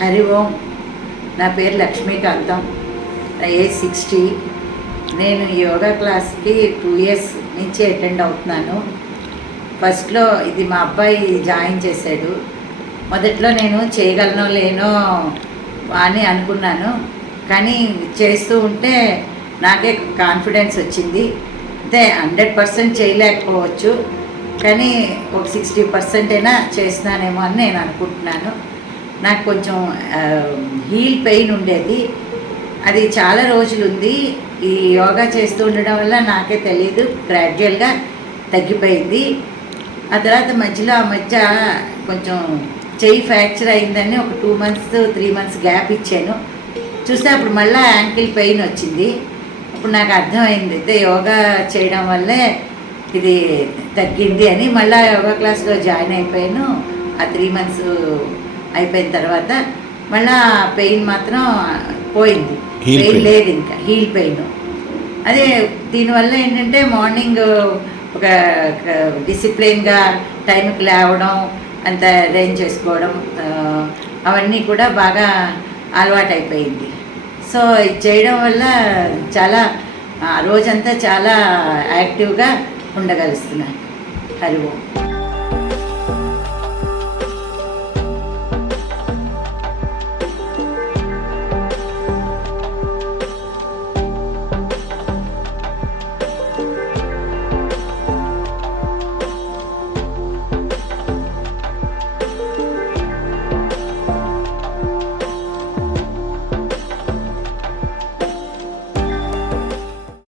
హరి ఓం. నా పేరు లక్ష్మీకాంతం. నా ఏజ్ 60. నేను యోగా క్లాస్కి 2 years నుంచి అటెండ్ అవుతున్నాను. ఫస్ట్లో ఇది మా అబ్బాయి జాయిన్ చేశాడు. మొదట్లో నేను చేయగలనో లేనో అని అనుకున్నాను, కానీ చేస్తూ ఉంటే నాకే కాన్ఫిడెన్స్ వచ్చింది. అంటే 100% చేయలేకపోవచ్చు, కానీ ఒక 60% అయినా చేస్తున్నానేమో అని నేను అనుకుంటున్నాను. నాకు కొంచెం హీల్ పెయిన్ ఉండేది, అది చాలా రోజులు ఉంది. ఈ యోగా చేస్తూ ఉండడం వల్ల నాకే తెలియదు, గ్రాడ్యువల్గా తగ్గిపోయింది. ఆ తర్వాత ఆ మధ్య కొంచెం చెయ్యి ఫ్రాక్చర్ అయిందని ఒక 2 months 3 months గ్యాప్ ఇచ్చాను. చూస్తే అప్పుడు మళ్ళీ యాంకిల్ పెయిన్ వచ్చింది. అప్పుడు నాకు అర్థమైంది, అయితే యోగా చేయడం వల్లే ఇది తగ్గింది అని. మళ్ళీ యోగా క్లాస్లో జాయిన్ అయిపోయాను. ఆ 3 months అయిపోయిన తర్వాత మళ్ళీ పెయిన్ మాత్రం పోయింది. పెయిన్ లేదు, ఇంకా హీల్ పెయిన్. అదే దీనివల్ల ఏంటంటే మార్నింగ్ ఒక డిసిప్లిన్గా టైంకి లేవడం, అంత అరేంజ్ చేసుకోవడం, అవన్నీ కూడా బాగా అలవాటు అయిపోయింది. సో ఇది చేయడం వల్ల చాలా రోజంతా చాలా యాక్టివ్గా ఉండగలుగుతున్నాను. హరి ఓం.